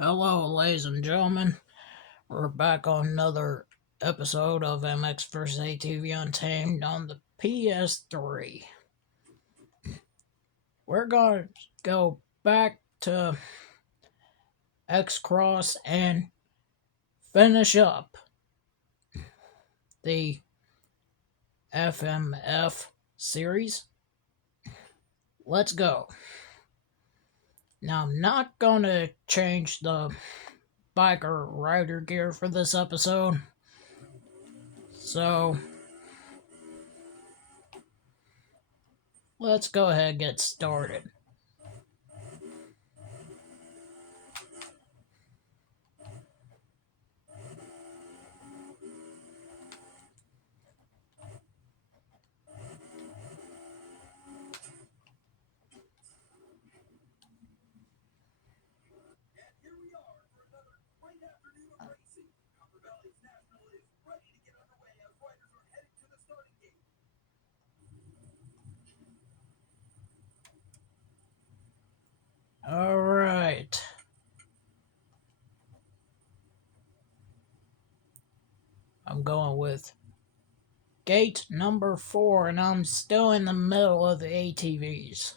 Hello, ladies and gentlemen. We're back on another episode of MX vs. ATV Untamed on the PS3. We're going to go back to X Cross and finish up the FMF series. Let's go. Now, I'm not going to change the biker rider gear for this episode. So, let's go ahead and get started. Alright. I'm going with gate number 4, and I'm still in the middle of the ATVs.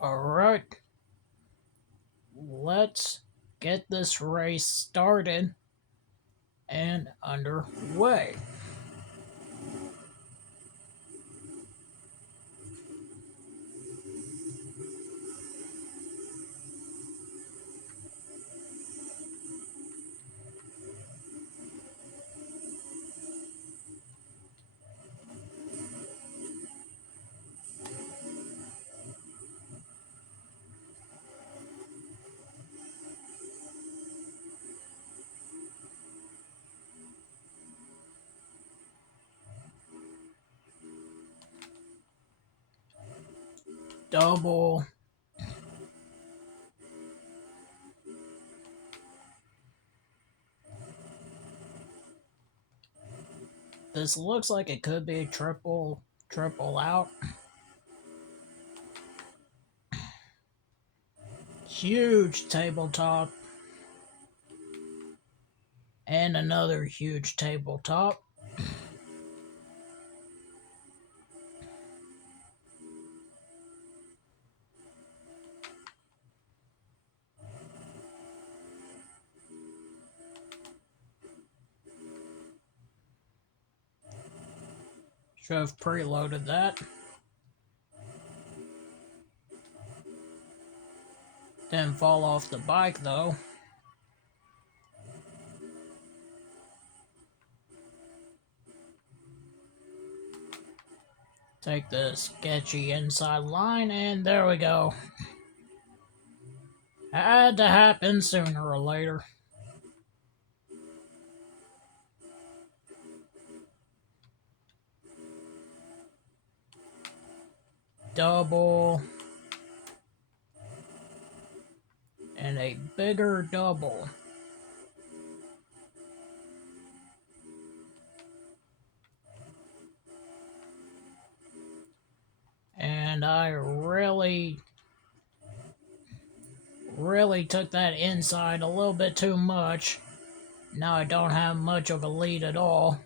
Alright, let's get this race started and underway. Double. This looks like it could be a triple out. Huge tabletop. And another huge tabletop. Should have preloaded that. Didn't fall off the bike though. Take the sketchy inside line, and there we go. Had to happen sooner or later. Double. And a bigger double. And I really took that inside a little bit too much. Now I don't have much of a lead at all.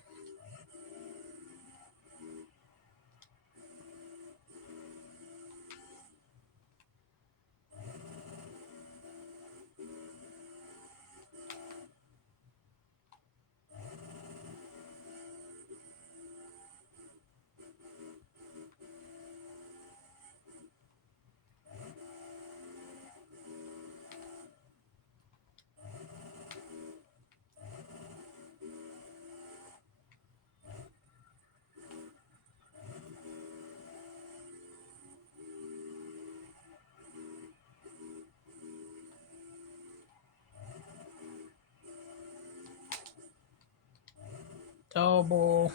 Double.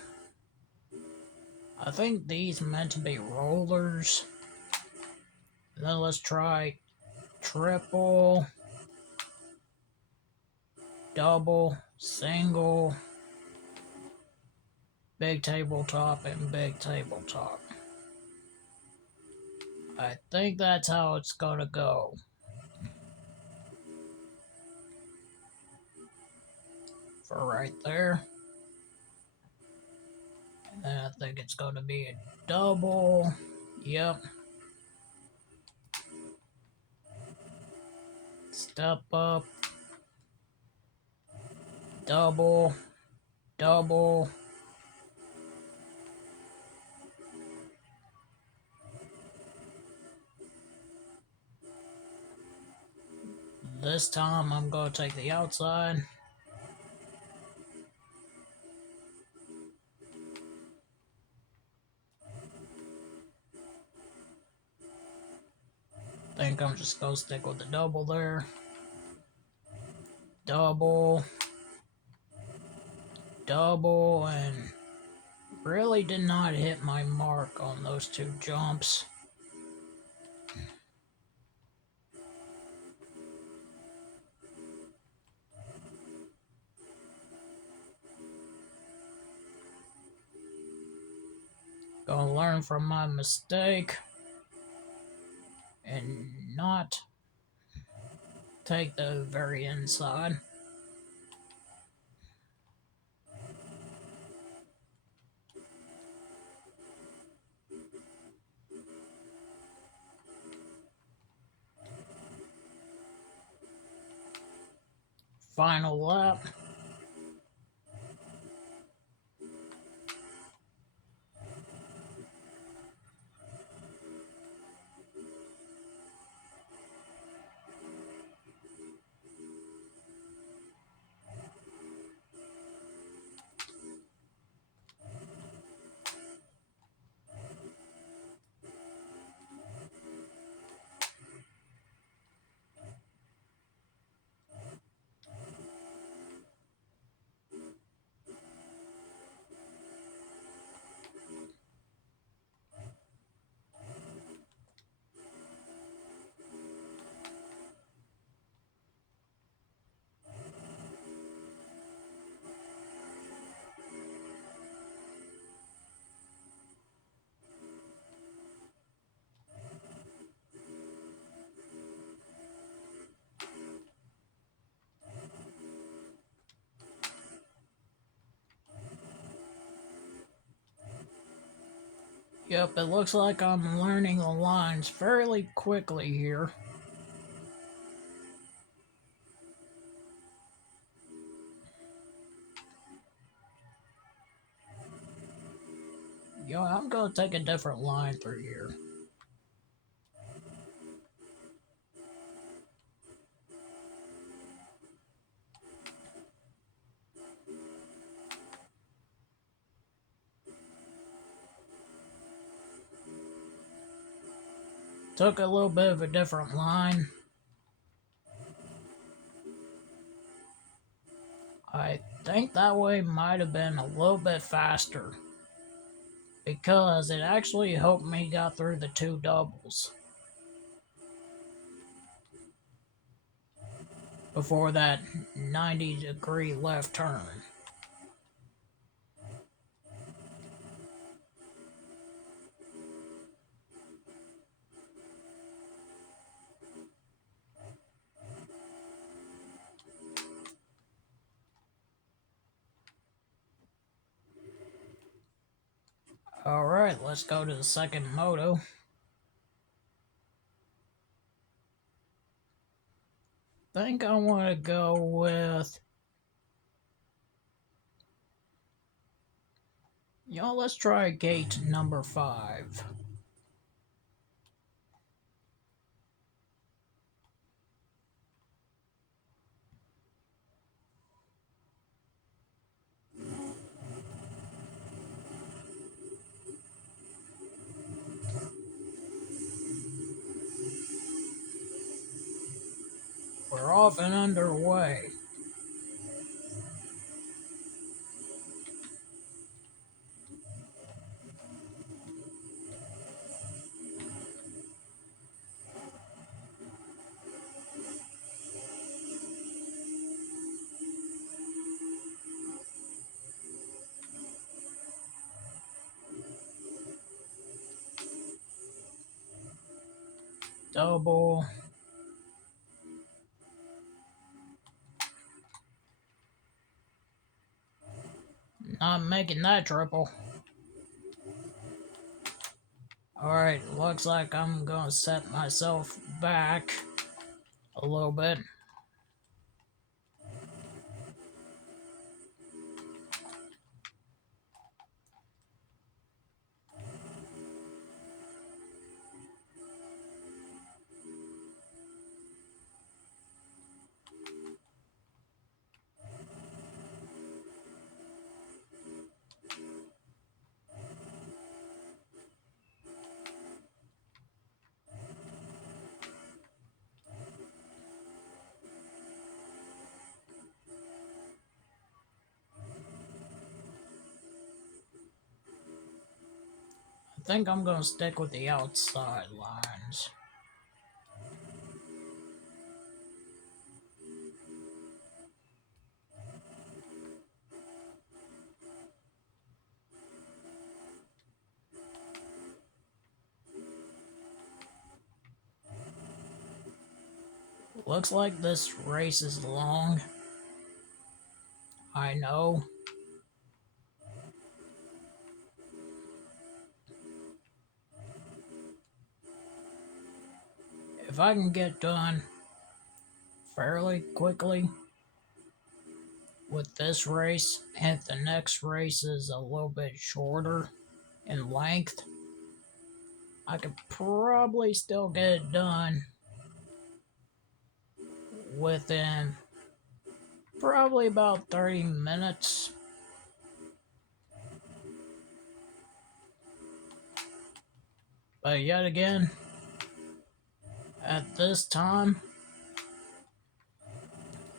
I think these meant to be rollers. Then let's try triple, double, single, big tabletop, and big tabletop. I think that's how it's gonna go. For right there. And then I think it's gonna be a double. Yep. Step up. Double. Double. This time I'm gonna take the outside. Think I'm just gonna stick with the double there. Double. Double, and really did not hit my mark on those two jumps. Gonna learn from my mistake and not take the very inside. Final lap. Yep, it looks like I'm learning the lines fairly quickly here. Yo, I'm gonna take a different line through here. Took a little bit of a different line. I think that way might have been a little bit faster, because it actually helped me got through the two doubles before that 90-degree left turn. Alright, let's go to the second moto. Think I want to go with... let's try gate number 5. We're off and underway. Double. Not making that triple. Alright, looks like I'm gonna set myself back a little bit. I think I'm gonna stick with the outside lines. Looks like this race is long. I know. If I can get done fairly quickly with this race, and if the next race is a little bit shorter in length, I could probably still get it done within probably about 30 minutes. But yet again, at this time,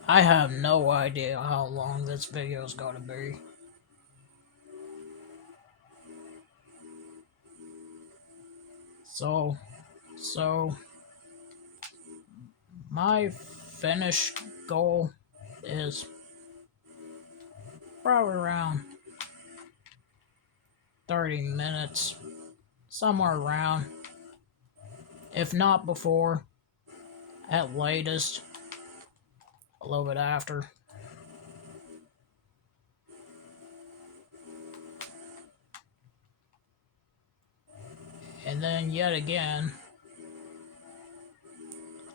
I have no idea how long this video is going to be. So my finish goal is probably around 30 minutes, somewhere around, if not before, at latest, a little bit after. And then yet again,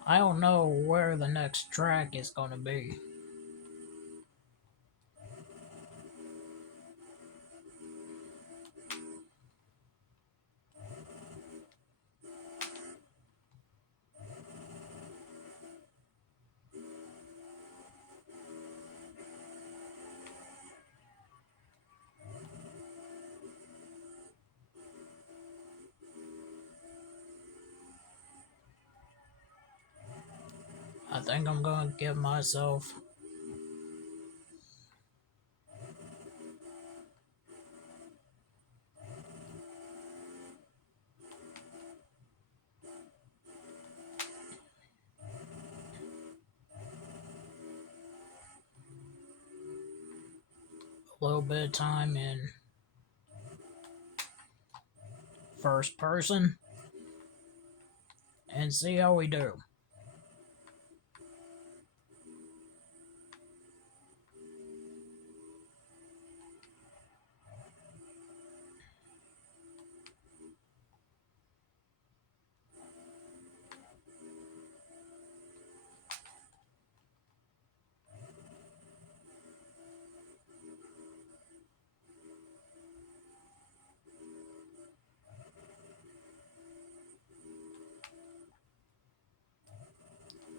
I don't know where the next track is going to be. I think I'm going to give myself a little bit of time in first person and see how we do.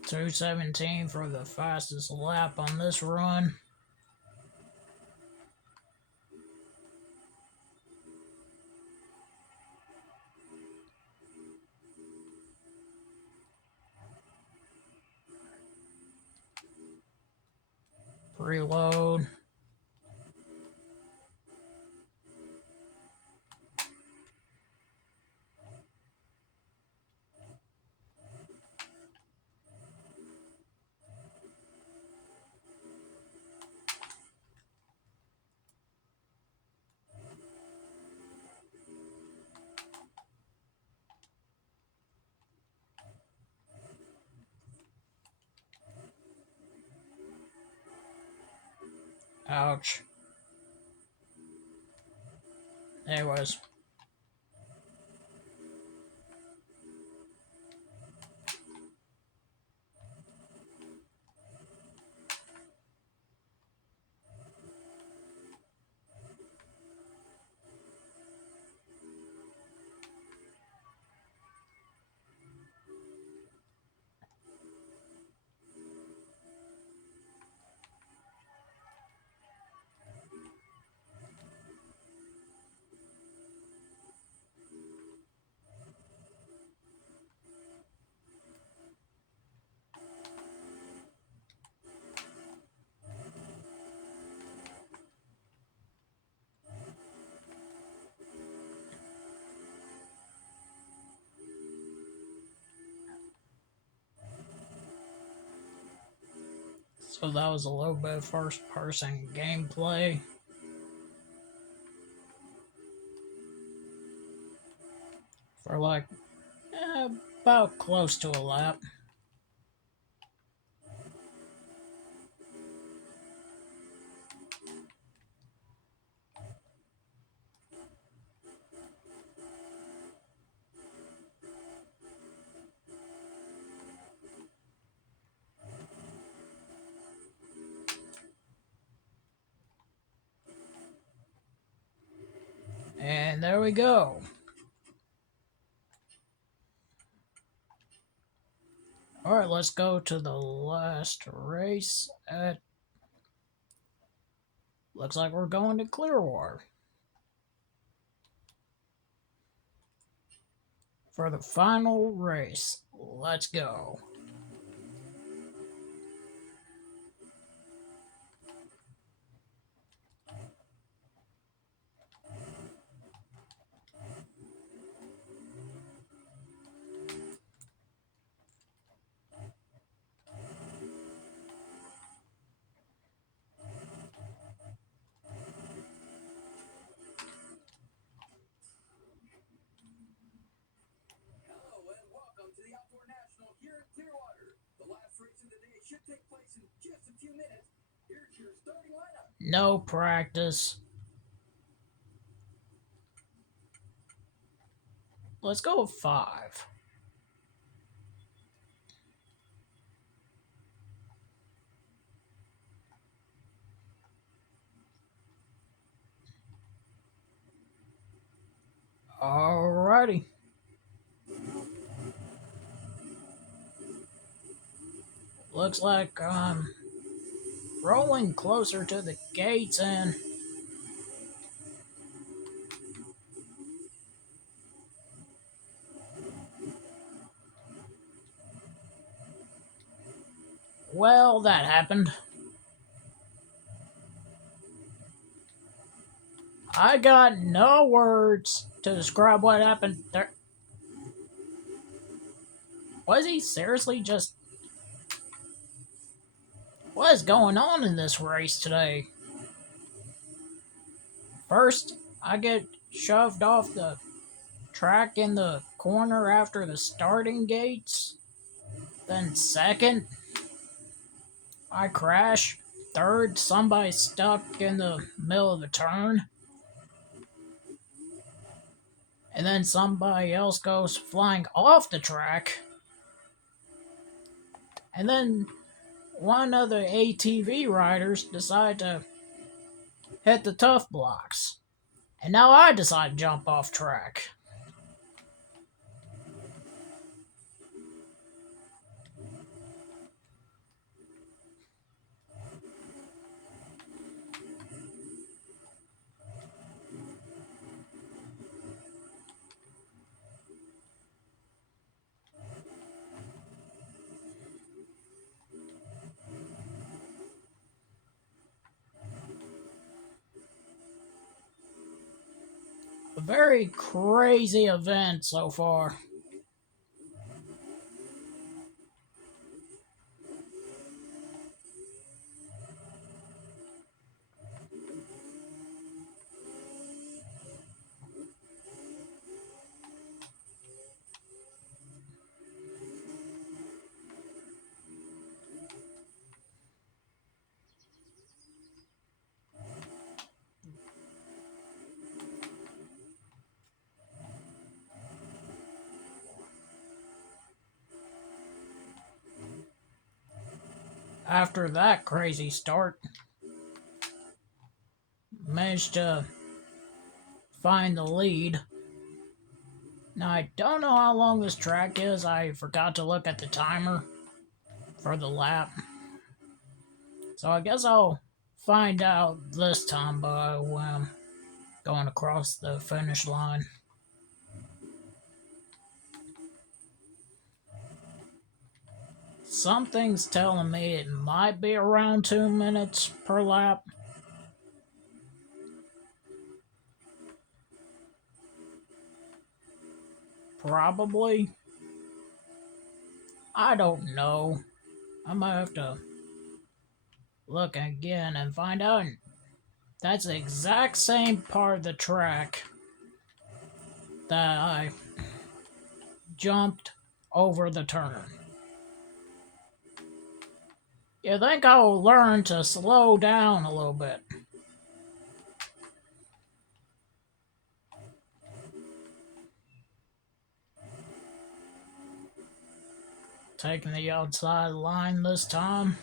.217 for the fastest lap on this run. Preload. Ouch. Anyways. So that was a little bit of first person gameplay. For like about close to a lap. And there we go. Alright, let's go to the last race at... Looks like we're going to Clearwater. For the final race. Let's go. No practice. Let's go with 5. Alrighty. Looks like rolling closer to the gates and... Well, that happened. I got no words to describe what happened there. Was he seriously just... What is going on in this race today? First, I get shoved off the track in the corner after the starting gates. Then second, I crash. Third, somebody stuck in the middle of the turn. And then somebody else goes flying off the track. And then one of the ATV riders decided to hit the tough blocks. And now I decide to jump off track. A very crazy event so far. After that crazy start, managed to find the lead. Now, I don't know how long this track is. I forgot to look at the timer for the lap. So I guess I'll find out this time by when I'm going across the finish line. Something's telling me it might be around 2 minutes per lap. Probably. I don't know. I might have to look again and find out. That's the exact same part of the track that I jumped over the turn. You think I'll learn to slow down a little bit? Taking the outside line this time.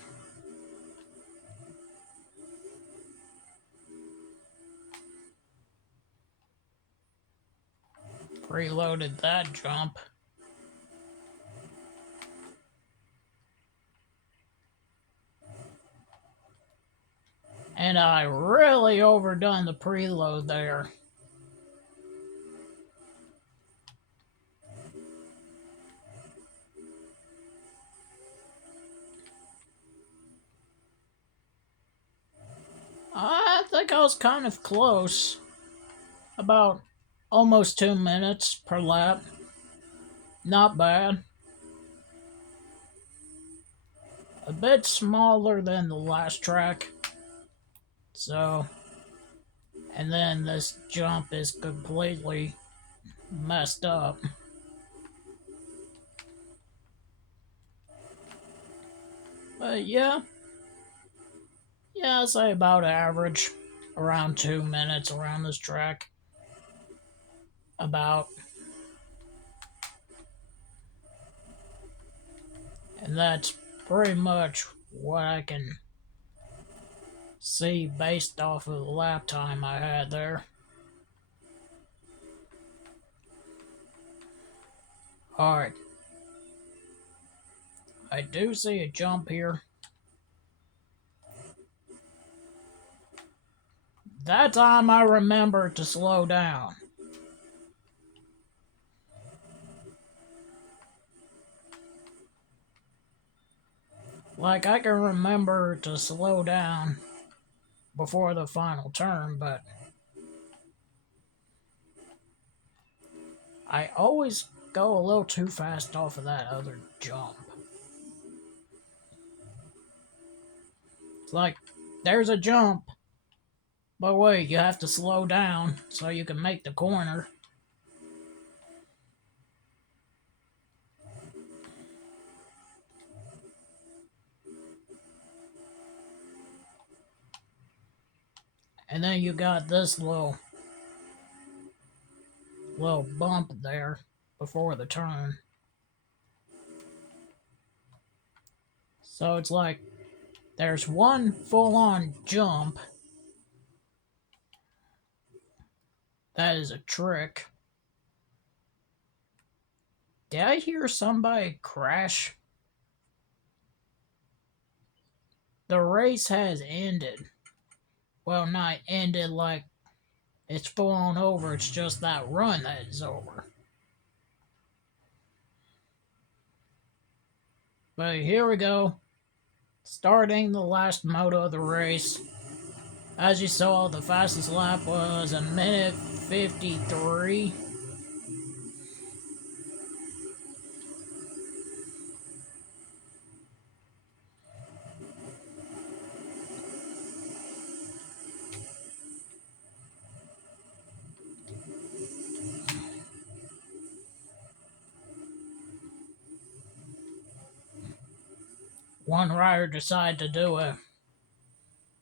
Preloaded that jump. And I really overdone the preload there. I think I was kind of close. About almost 2 minutes per lap. Not bad. A bit smaller than the last track. So, and then this jump is completely messed up. But yeah, I'd say about average. Around 2 minutes around this track. About. And that's pretty much what I can see based off of the lap time I had there. Alright. I do see a jump here. That time I remembered to slow down. Like, I can remember to slow down before the final turn, but I always go a little too fast off of that other jump. It's like, there's a jump, but wait, you have to slow down so you can make the corner. And then you got this little bump there before the turn. So it's like there's one full-on jump. That is a trick. Did I hear somebody crash? The race has ended. Well, not ended like it's full on over, it's just that run that is over. But here we go. Starting the last moto of the race. As you saw, the fastest lap was 1:53. One rider decided to do a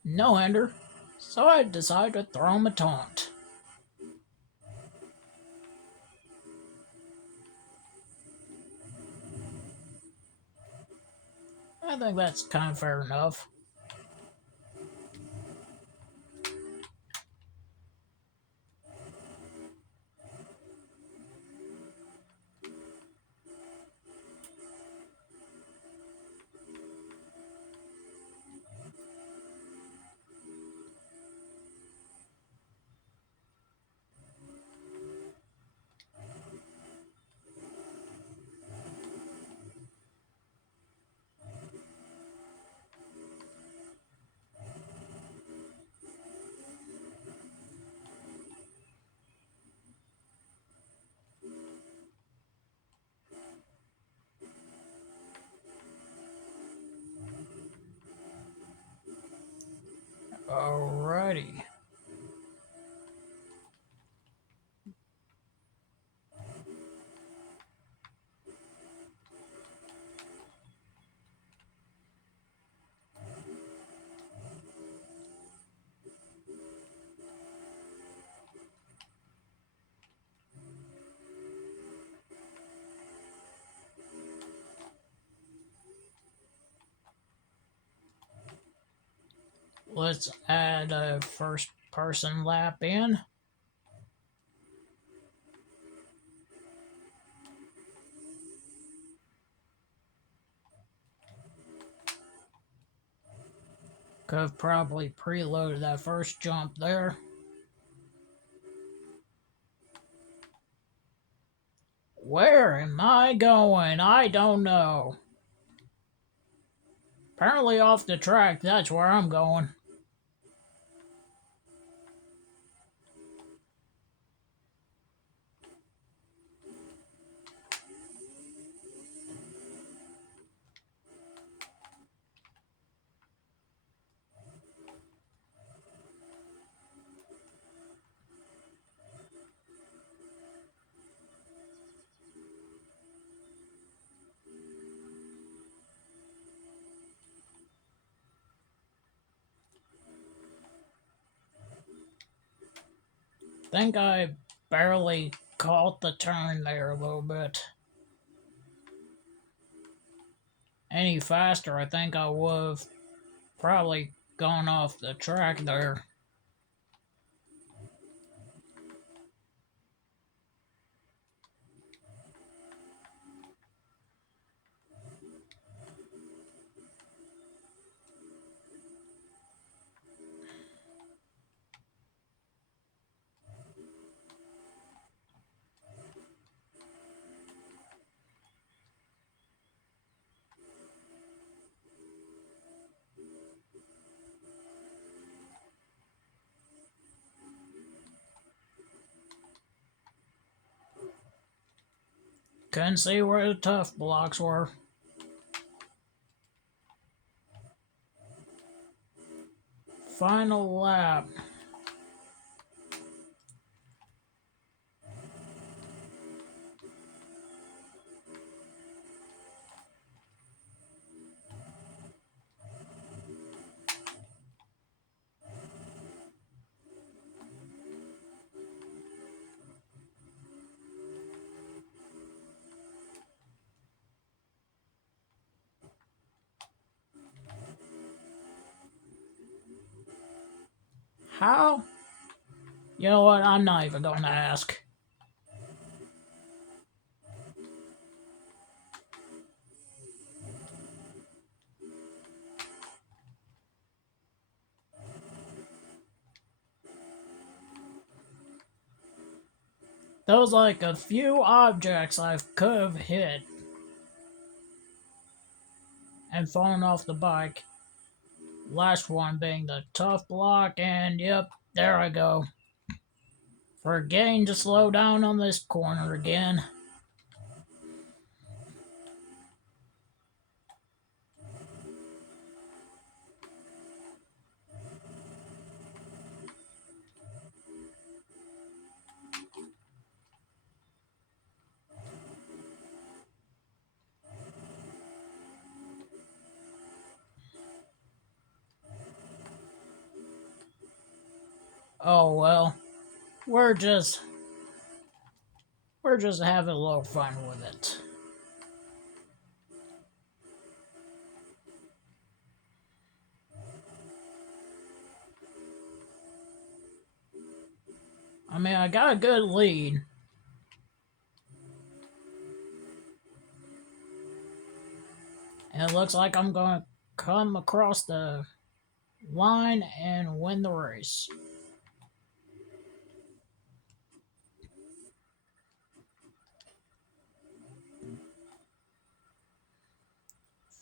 no-hander, so I decided to throw him a taunt. I think that's kind of fair enough. Alrighty. Let's add a first person lap in. Could have probably preloaded that first jump there. Where am I going? I don't know. Apparently off the track, that's where I'm going. Think I barely caught the turn there a little bit. Any faster, I think I would have probably gone off the track there. Couldn't see where the tough blocks were. Final lap. How? You know what? I'm not even going to ask. There was like a few objects I could have hit and fallen off the bike. Last one being the tough block, and yep, there I go. Forgetting to slow down on this corner again. Oh well, we're just having a little fun with it. I mean, I got a good lead. And it looks like I'm going to come across the line and win the race.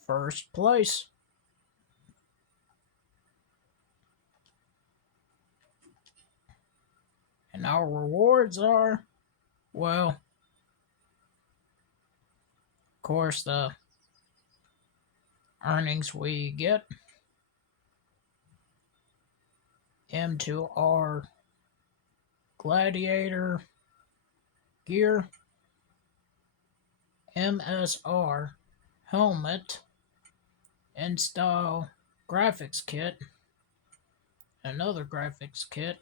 First place. And our rewards are, well, of course, the earnings we get M2R Gladiator gear, MSR helmet, install graphics kit, another graphics kit,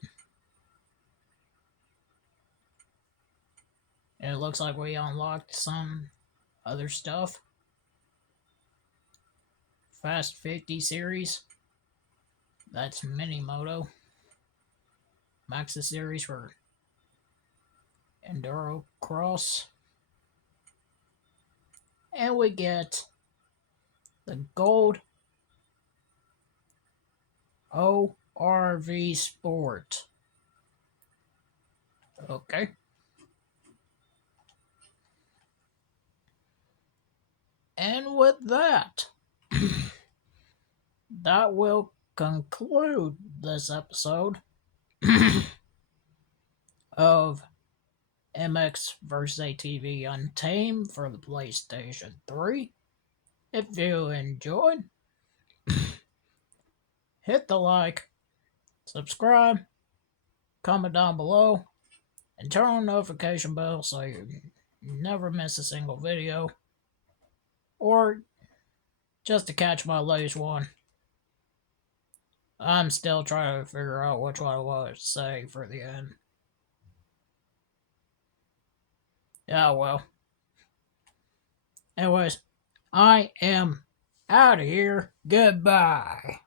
and it looks like we unlocked some other stuff. Fast 50 series, that's Mini Moto. Maxi series for Enduro Cross. And we get the gold ORV Sport. Okay. And with that, that will conclude this episode of MX vs. ATV Untamed for the PlayStation 3. If you enjoyed, hit the like, subscribe, comment down below, and turn on the notification bell so you never miss a single video, or just to catch my latest one. I'm still trying to figure out which one I want to say for the end. Yeah, well. Anyways, I am out of here. Goodbye.